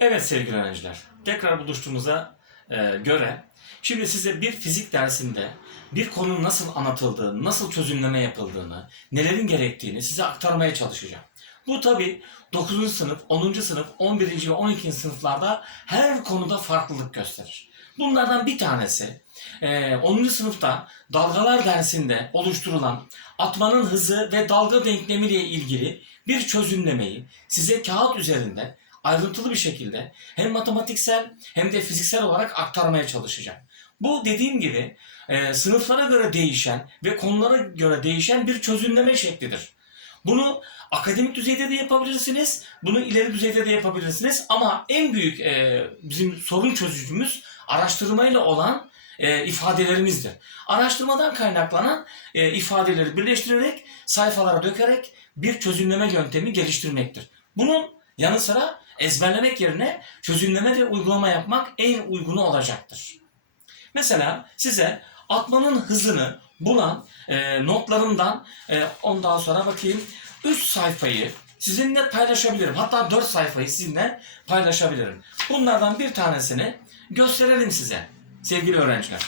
Evet sevgili öğrenciler, tekrar buluştuğumuza e, göre şimdi size bir fizik dersinde bir konunun nasıl anlatıldığını, nasıl çözümleme yapıldığını, nelerin gerektiğini size aktarmaya çalışacağım. Bu tabi 9. sınıf, 10. sınıf, 11. ve 12. sınıflarda her konuda farklılık gösterir. Bunlardan bir tanesi e, 10. sınıfta dalgalar dersinde oluşturulan atmanın hızı ve dalga denklemi ile ilgili bir çözümlemeyi size kağıt üzerinde ayrıntılı bir şekilde hem matematiksel hem de fiziksel olarak aktarmaya çalışacağım. Bu dediğim gibi e, sınıflara göre değişen ve konulara göre değişen bir çözümleme şeklidir. Bunu akademik düzeyde de yapabilirsiniz, bunu ileri düzeyde de yapabilirsiniz ama en büyük e, bizim sorun çözücümüz araştırmayla olan e, ifadelerimizdir. Araştırmadan kaynaklanan e, ifadeleri birleştirerek, sayfalara dökerek bir çözümleme yöntemi geliştirmektir. Bunun yanı sıra ezberlemek yerine çözümleme ve uygulama yapmak en uygunu olacaktır. Mesela size atmanın hızını bulan e, notlarımdan e, ondan sonra bakayım 3 sayfayı sizinle paylaşabilirim. Hatta 4 sayfayı sizinle paylaşabilirim. Bunlardan bir tanesini gösterelim size sevgili öğrenciler.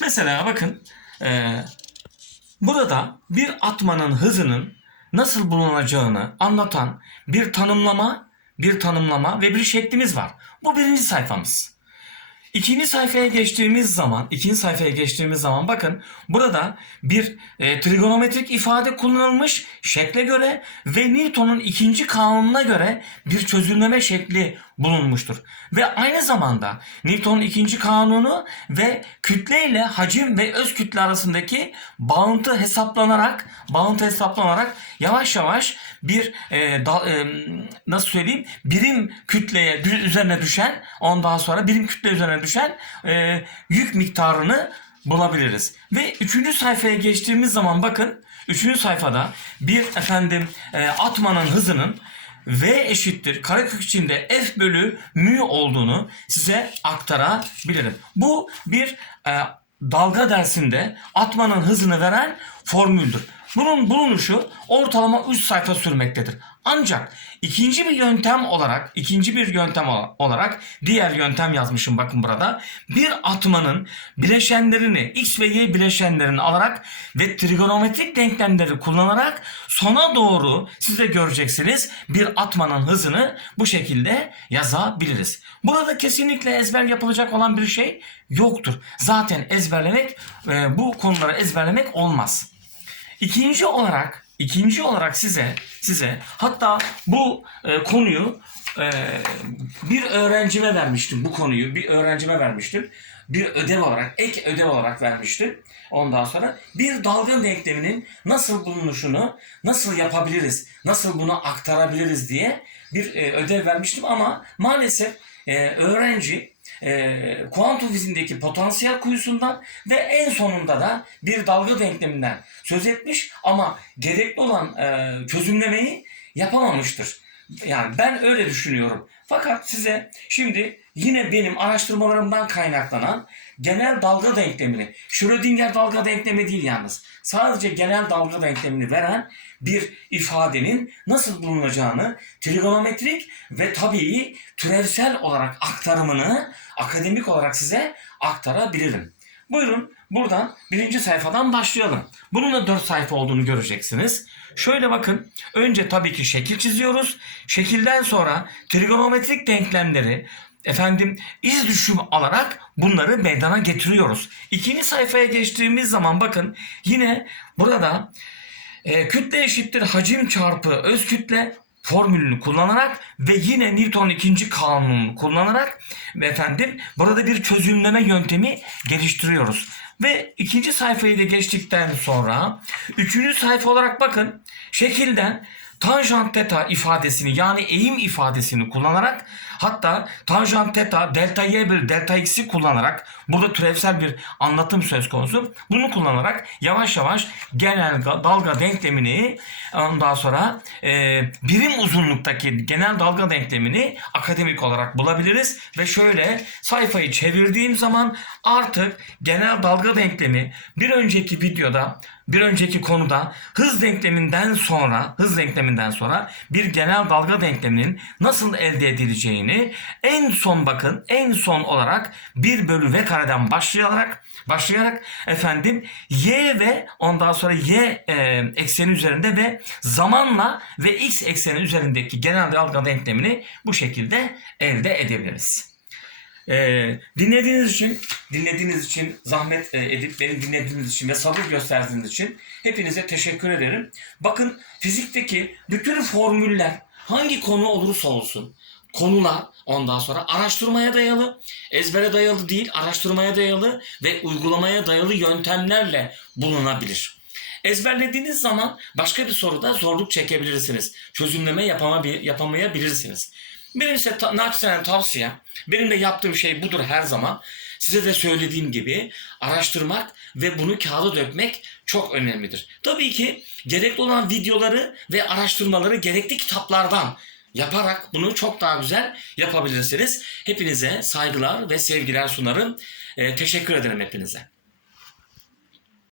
Mesela bakın e, burada bir atmanın hızının nasıl bulunacağını anlatan bir tanımlama, bir tanımlama ve bir şeklimiz var. Bu birinci sayfamız. İkinci sayfaya geçtiğimiz zaman, ikinci sayfaya geçtiğimiz zaman bakın burada bir e, trigonometrik ifade kullanılmış şekle göre ve Newton'un ikinci kanununa göre bir çözümleme şekli bulunmuştur. Ve aynı zamanda Newton'un ikinci kanunu ve kütle ile hacim ve öz kütle arasındaki bağıntı hesaplanarak, bağıntı hesaplanarak yavaş yavaş bir e, da, e, nasıl söyleyeyim birim kütleye üzerine düşen ondan sonra birim kütle üzerine düşen e, yük miktarını bulabiliriz. Ve üçüncü sayfaya geçtiğimiz zaman bakın üçüncü sayfada bir efendim e, atmanın hızının V eşittir karekök içinde F bölü mü olduğunu size aktarabilirim. Bu bir e, dalga dersinde atmanın hızını veren formüldür. Bunun bulunuşu ortalama 3 sayfa sürmektedir. Ancak ikinci bir yöntem olarak, ikinci bir yöntem olarak diğer yöntem yazmışım bakın burada. Bir atmanın bileşenlerini, x ve y bileşenlerini alarak ve trigonometrik denklemleri kullanarak sona doğru siz de göreceksiniz bir atmanın hızını bu şekilde yazabiliriz. Burada kesinlikle ezber yapılacak olan bir şey yoktur. Zaten ezberlemek, e, bu konuları ezberlemek olmaz. İkinci olarak ikinci olarak size size hatta bu e, konuyu e, bir öğrencime vermiştim bu konuyu bir öğrencime vermiştim. Bir ödev olarak ek ödev olarak vermiştim. Ondan sonra bir dalga denkleminin nasıl bulunuşunu nasıl yapabiliriz, nasıl bunu aktarabiliriz diye bir e, ödev vermiştim ama maalesef e, öğrenci e, kuantum fiziğindeki potansiyel kuyusundan ve en sonunda da bir dalga denkleminden söz etmiş ama gerekli olan e, çözümlemeyi yapamamıştır. Yani ben öyle düşünüyorum. Fakat size şimdi yine benim araştırmalarımdan kaynaklanan genel dalga denklemini, Schrödinger dalga denklemi değil yalnız, sadece genel dalga denklemini veren bir ifadenin nasıl bulunacağını trigonometrik ve tabii türevsel olarak aktarımını akademik olarak size aktarabilirim. Buyurun buradan birinci sayfadan başlayalım. Bunun da dört sayfa olduğunu göreceksiniz. Şöyle bakın. Önce tabii ki şekil çiziyoruz. Şekilden sonra trigonometrik denklemleri efendim iz düşüm alarak bunları meydana getiriyoruz. İkinci sayfaya geçtiğimiz zaman bakın yine burada e, kütle eşittir hacim çarpı öz kütle formülünü kullanarak ve yine Newton'un ikinci kanununu kullanarak efendim burada bir çözümleme yöntemi geliştiriyoruz. Ve ikinci sayfayı da geçtikten sonra üçüncü sayfa olarak bakın şekilden tanjant teta ifadesini yani eğim ifadesini kullanarak hatta tanjant teta delta y bölü delta x'i kullanarak burada türevsel bir anlatım söz konusu. Bunu kullanarak yavaş yavaş genel dalga denklemini ondan sonra e, birim uzunluktaki genel dalga denklemini akademik olarak bulabiliriz ve şöyle sayfayı çevirdiğim zaman artık genel dalga denklemi bir önceki videoda bir önceki konuda hız denkleminden sonra hız denkleminden sonra bir genel dalga denkleminin nasıl elde edileceğini en son bakın en son olarak 1 bölü v kareden başlayarak başlayarak efendim y ve ondan sonra y e, ekseni üzerinde ve zamanla ve x ekseni üzerindeki genel dalga denklemini bu şekilde elde edebiliriz. Ee, dinlediğiniz için, dinlediğiniz için, zahmet e, edip beni dinlediğiniz için ve sabır gösterdiğiniz için hepinize teşekkür ederim. Bakın fizikteki bütün formüller hangi konu olursa olsun konular ondan sonra araştırmaya dayalı, ezbere dayalı değil, araştırmaya dayalı ve uygulamaya dayalı yöntemlerle bulunabilir. Ezberlediğiniz zaman başka bir soruda zorluk çekebilirsiniz. Çözümleme yapama- yapamayabilirsiniz. Benim ise ta- naçizane tavsiyem, benim de yaptığım şey budur her zaman. Size de söylediğim gibi araştırmak ve bunu kağıda dökmek çok önemlidir. Tabii ki gerekli olan videoları ve araştırmaları gerekli kitaplardan yaparak bunu çok daha güzel yapabilirsiniz. Hepinize saygılar ve sevgiler sunarım. Ee, teşekkür ederim hepinize.